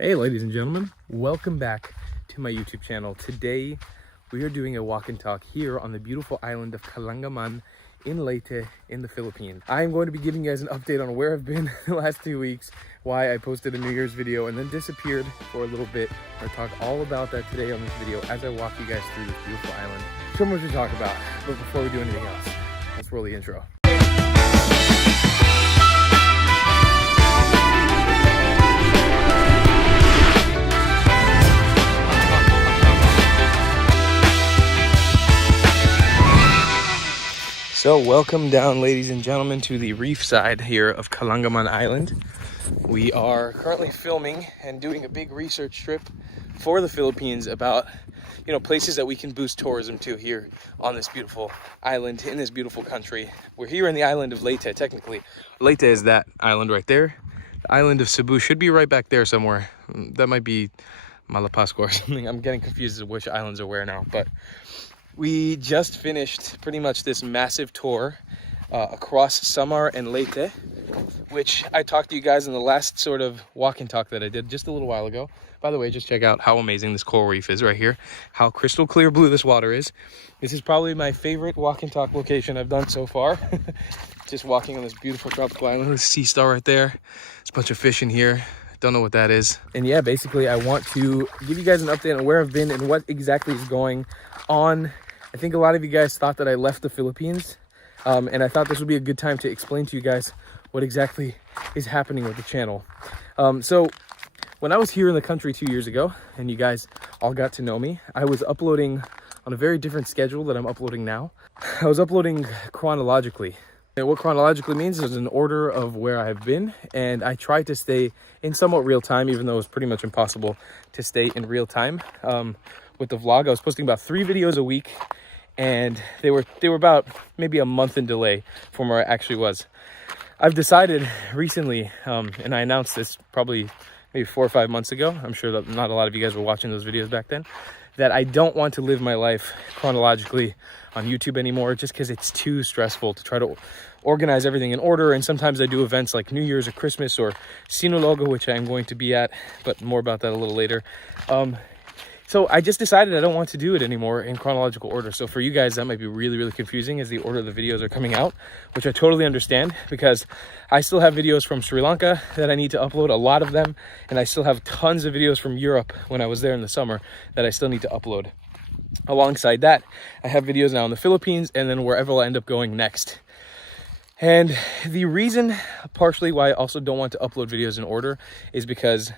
Hey ladies and gentlemen, welcome back to my YouTube channel. Today we are doing a walk and talk here on the beautiful island of Kalangaman in Leyte in the Philippines. I am going to be giving you guys an update on where I've been the last 2 weeks, why I posted a New Year's video and then disappeared for a little bit. I'll talk all about that today on this video as I walk you guys through this beautiful island. So much to talk about, but before we do anything else, let's roll the intro. So welcome down, ladies and gentlemen, to the reef side here of Kalangaman Island. We are currently filming and doing a big research trip for the Philippines about, places that we can boost tourism to here on this beautiful island, in this beautiful country. We're here in the island of Leyte, technically. Leyte is that island right there. The island of Cebu should be right back there somewhere. That might be Malapascua or something. I'm getting confused as to which islands are where now, but we just finished pretty much this massive tour across Samar and Leyte, which I talked to you guys in the last sort of walk and talk that I did just a little while ago. By the way, just check out how amazing this coral reef is right here, how crystal clear blue this water is. This is probably my favorite walk and talk location I've done so far. Just walking on this beautiful tropical island. There's a sea star right there. There's a bunch of fish in here. Don't know what that is. And yeah, basically I want to give you guys an update on where I've been and what exactly is going on. I think a lot of you guys thought that I left the Philippines, and I thought this would be a good time to explain to you guys what exactly is happening with the channel. So when I was here in the country 2 years ago, and you guys all got to know me, I was uploading on a very different schedule that I'm uploading now. I was uploading chronologically. And what chronologically means is an order of where I have been, and I tried to stay in somewhat real time, even though it was pretty much impossible to stay in real time. With the vlog, I was posting about 3 videos a week, and they were about maybe a month in delay from where I actually was. I've decided recently, and I announced this probably maybe 4 or 5 months ago. I'm sure that not a lot of you guys were watching those videos back then, that I don't want to live my life chronologically on YouTube anymore, just because it's too stressful to try to organize everything in order. And sometimes I do events like New Year's or Christmas or Sinulog, which I'm going to be at, but more about that a little later. So I just decided I don't want to do it anymore in chronological order. So for you guys, that might be really, really confusing as the order of the videos are coming out, which I totally understand, because I still have videos from Sri Lanka that I need to upload, a lot of them. And I still have tons of videos from Europe when I was there in the summer that I still need to upload. Alongside that, I have videos now in the Philippines and then wherever I'll end up going next. And the reason partially why I also don't want to upload videos in order is because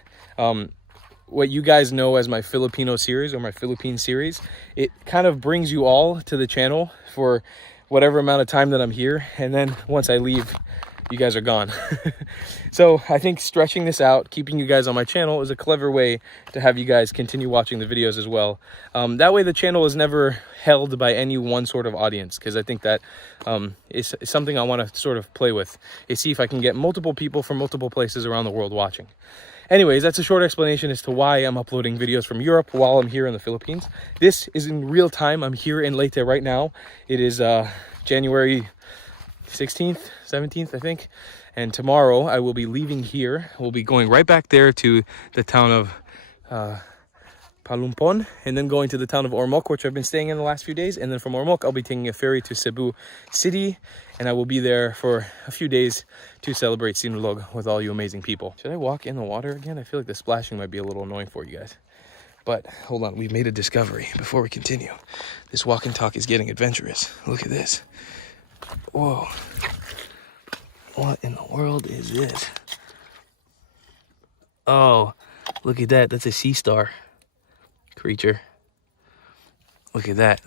what you guys know as my Filipino series or my Philippine series, it kind of brings you all to the channel for whatever amount of time that I'm here. And then once I leave, you guys are gone. So I think stretching this out, keeping you guys on my channel is a clever way to have you guys continue watching the videos as well. That way the channel is never held by any one sort of audience, because I think that is something I want to sort of play with, is see if I can get multiple people from multiple places around the world watching. Anyways, that's a short explanation as to why I'm uploading videos from Europe while I'm here in the Philippines. This is in real time. I'm here in Leyte right now. It is January 16th, 17th, I think. And tomorrow I will be leaving here. We'll be going right back there to the town of Palumpon, and then going to the town of Ormoc, which I've been staying in the last few days. And then from Ormoc, I'll be taking a ferry to Cebu City, and I will be there for a few days to celebrate Sinulog with all you amazing people. Should I walk in the water again? I feel like the splashing might be a little annoying for you guys. But hold on, we've made a discovery before we continue. This walk and talk is getting adventurous. Look at this. Whoa. What in the world is this? Oh, look at that. That's a sea star creature. Look at that.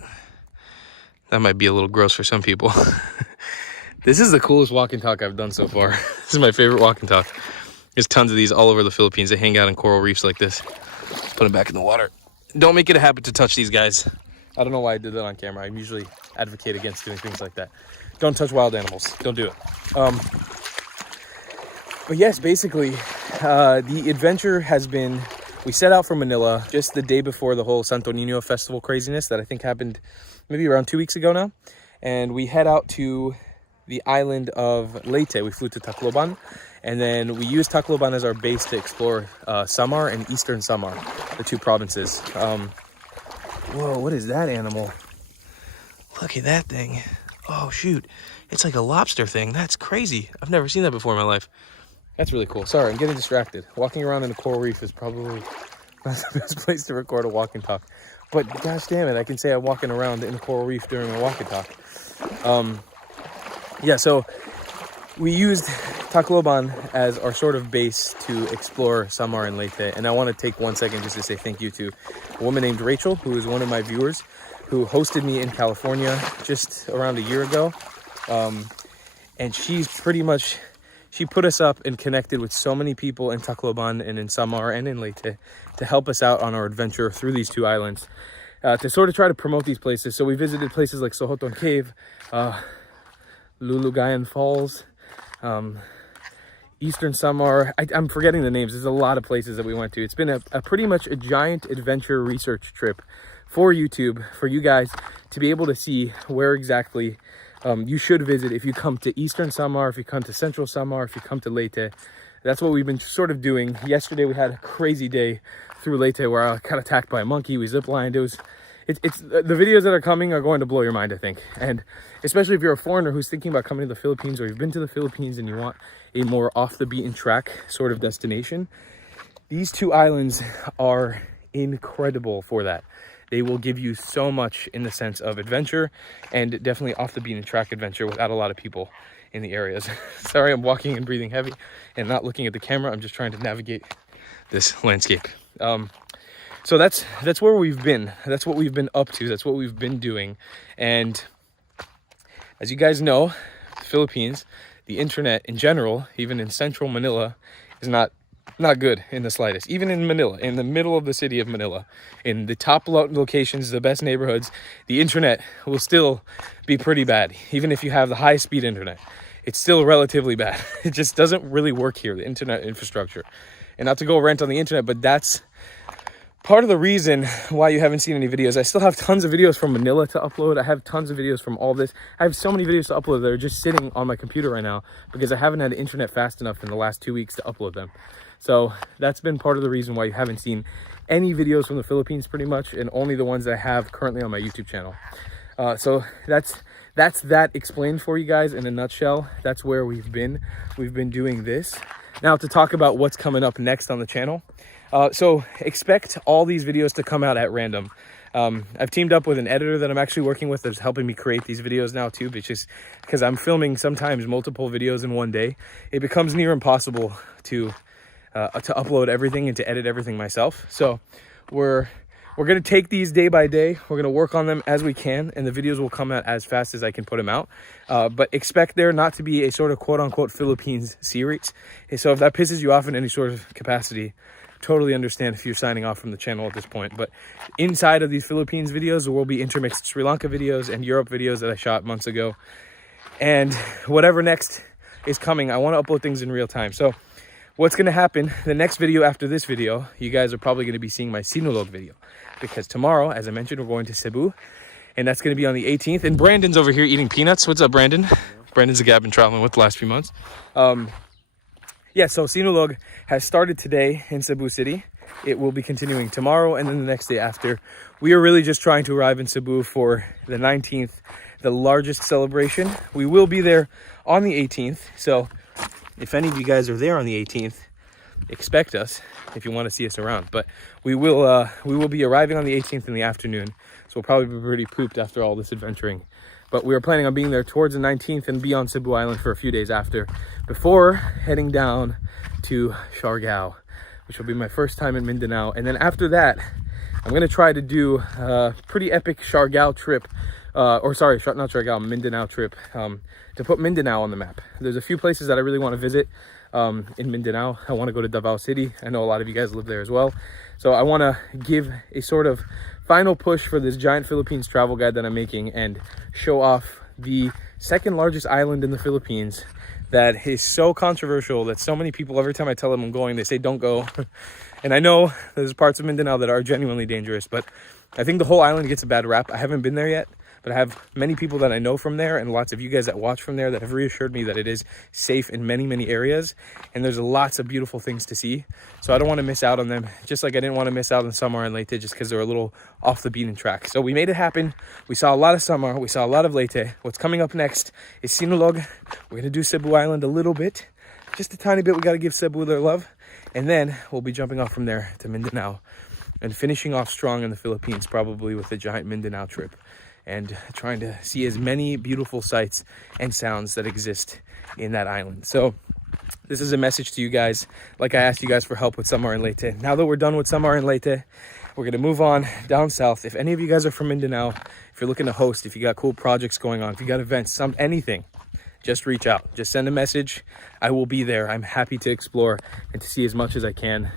That might be a little gross for some people. This is the coolest walk and talk I've done so far. This is my favorite walk and talk. There's tons of these all over the Philippines. They hang out in coral reefs like this. Put them back in the water. Don't make it a habit to touch these guys. I don't know why I did that on camera. I usually advocate against doing things like that. Don't touch wild animals. Don't do it. But yes, basically, the adventure has been, we set out from Manila just the day before the whole Santo Niño festival craziness that I think happened maybe around 2 weeks ago now. And we head out to the island of Leyte. We flew to Tacloban, And then we use Tacloban as our base to explore Samar and Eastern Samar, the two provinces. Whoa, what is that animal? Look at that thing. Oh, shoot. It's like a lobster thing. That's crazy. I've never seen that before in my life. That's really cool. Sorry, I'm getting distracted. Walking around in a coral reef is probably not the best place to record a walk and talk. But gosh damn it, I can say I'm walking around in a coral reef during a walk and talk. Yeah, so we used Tacloban as our sort of base to explore Samar and Leyte. And I want to take 1 second just to say thank you to a woman named Rachel, who is one of my viewers, who hosted me in California just around a year ago. And she's pretty much, she put us up and connected with so many people in Tacloban and in Samar and in Leyte to help us out on our adventure through these two islands, to sort of try to promote these places. So we visited places like Sohoton Cave, Lulugayan Falls, Eastern Samar. I'm forgetting the names. There's a lot of places that we went to. It's been a pretty much a giant adventure research trip for YouTube, for you guys to be able to see where exactly you should visit if you come to Eastern Samar, if you come to Central Samar, if you come to Leyte. That's what we've been sort of doing. Yesterday we had a crazy day through Leyte where I got attacked by a monkey. We ziplined. It's the videos that are coming are going to blow your mind, I think. And especially if you're a foreigner who's thinking about coming to the Philippines, or you've been to the Philippines and you want a more off the beaten track sort of destination, these two islands are incredible for that. They will give you so much in the sense of adventure, and definitely off the beaten track adventure without a lot of people in the areas. Sorry, I'm walking and breathing heavy and not looking at the camera. I'm just trying to navigate this landscape. So that's where we've been. That's what we've been up to. That's what we've been doing. And as you guys know, the Philippines, the internet in general, even in central Manila, is not good in the slightest. Even in Manila, in the middle of the city of Manila, in the top locations, the best neighborhoods, the internet will still be pretty bad. Even if you have the high speed internet, it's still relatively bad. It just doesn't really work here, the internet infrastructure. And not to go rant on the internet, but that's part of the reason why you haven't seen any videos. I still have tons of videos from Manila to upload. I have tons of videos from all this. I have so many videos to upload that are just sitting on my computer right now because I haven't had internet fast enough in the last 2 weeks to upload them. So that's been part of the reason why you haven't seen any videos from the Philippines pretty much, and only the ones that I have currently on my YouTube channel. So that's that explained for you guys in a nutshell. That's where we've been. We've been doing this. Now to talk about what's coming up next on the channel. So expect all these videos to come out at random. I've teamed up with an editor that I'm actually working with that's helping me create these videos now too, because I'm filming sometimes multiple videos in one day. It becomes near impossible to upload everything and to edit everything myself. So we're going to take these day by day. We're going to work on them as we can, and the videos will come out as fast as I can put them out. But expect there not to be a sort of quote-unquote Philippines series. So if that pisses you off in any sort of capacity, totally understand if you're signing off from the channel at this point. But inside of these Philippines videos, there will be intermixed Sri Lanka videos and Europe videos that I shot months ago. And whatever next is coming, I want to upload things in real time. So what's going to happen, the next video after this video, you guys are probably going to be seeing my Sinulog video. Because tomorrow, as I mentioned, we're going to Cebu. And that's going to be on the 18th. And Brandon's over here eating peanuts. What's up, Brandon? Brandon's the guy I've been traveling with the last few months. Yeah, so Sinulog has started today in Cebu City. It will be continuing tomorrow and then the next day after. We are really just trying to arrive in Cebu for the 19th, the largest celebration. We will be there on the 18th. So if any of you guys are there on the 18th, expect us if you want to see us around. But we will be arriving on the 18th in the afternoon. So we'll probably be pretty pooped after all this adventuring. But we are planning on being there towards the 19th and be on Cebu Island for a few days after, before heading down to Siargao, which will be my first time in Mindanao. And then after that, I'm going to try to do a pretty epic Siargao trip, not Siargao, Mindanao trip, to put Mindanao on the map. There's a few places that I really want to visit in Mindanao. I want to go to Davao City. I know a lot of you guys live there as well. So I want to give a sort of final push for this giant Philippines travel guide that I'm making and show off the second largest island in the Philippines that is so controversial that so many people, every time I tell them I'm going, they say don't go. And I know there's parts of Mindanao that are genuinely dangerous, but I think the whole island gets a bad rap. I haven't been there yet, but I have many people that I know from there and lots of you guys that watch from there that have reassured me that it is safe in many, many areas, and there's lots of beautiful things to see. So I don't want to miss out on them, just like I didn't want to miss out on Samar and Leyte just because they're a little off the beaten track. So we made it happen. We saw a lot of Samar, we saw a lot of Leyte. What's coming up next is Sinulog. We're going to do Cebu Island a little bit, just a tiny bit. We got to give Cebu their love, and then we'll be jumping off from there to Mindanao and finishing off strong in the Philippines, probably with a giant Mindanao trip, and trying to see as many beautiful sights and sounds that exist in that island. So this is a message to you guys. Like I asked you guys for help with Samar and Leyte. Now that we're done with Samar and Leyte, we're going to move on down south. If any of you guys are from Mindanao, if you're looking to host, if you got cool projects going on, if you got events, anything, just reach out. Just send a message. I will be there. I'm happy to explore and to see as much as I can.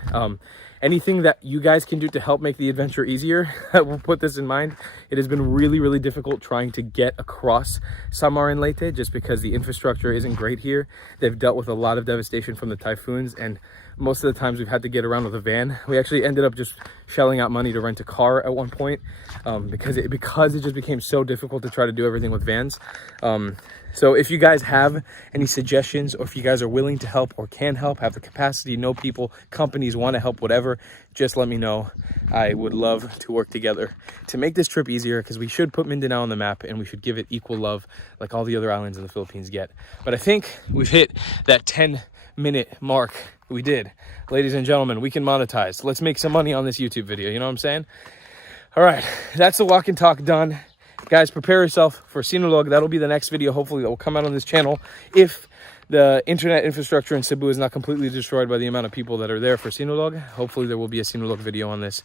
Anything that you guys can do to help make the adventure easier, we'll put this in mind. It has been really, really difficult trying to get across Samar and Leyte just because the infrastructure isn't great here. They've dealt with a lot of devastation from the typhoons, and most of the times we've had to get around with a van. We actually ended up just shelling out money to rent a car at one point because it just became so difficult to try to do everything with vans. So if you guys have any suggestions, or if you guys are willing to help or can help, have the capacity, know people, companies want to help, whatever, just let me know. I would love to work together to make this trip easier, because we should put Mindanao on the map and we should give it equal love like all the other islands in the Philippines get. But I think we've hit that 10-minute mark. We did. Ladies and gentlemen, we can monetize. Let's make some money on this YouTube video. You know what I'm saying? All right, that's the walk and talk done. Guys, prepare yourself for Sinulog. That'll be the next video, hopefully, that will come out on this channel. If the internet infrastructure in Cebu is not completely destroyed by the amount of people that are there for Sinulog, hopefully there will be a Sinulog video on this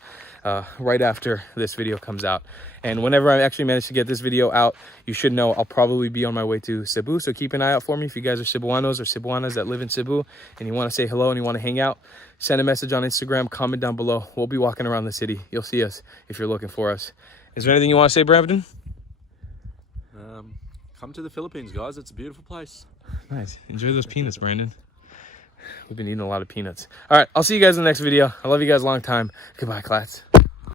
right after this video comes out. And whenever I actually manage to get this video out, you should know I'll probably be on my way to Cebu. So keep an eye out for me. If you guys are Cebuanos or Cebuanas that live in Cebu and you want to say hello and you want to hang out, send a message on Instagram, comment down below. We'll be walking around the city. You'll see us if you're looking for us. Is there anything you want to say, Brampton? Come to the Philippines, guys. It's a beautiful place. Nice. Enjoy those peanuts, Brandon. We've been eating a lot of peanuts. All right, I'll see you guys in the next video. I love you guys a long time. Goodbye, Clats.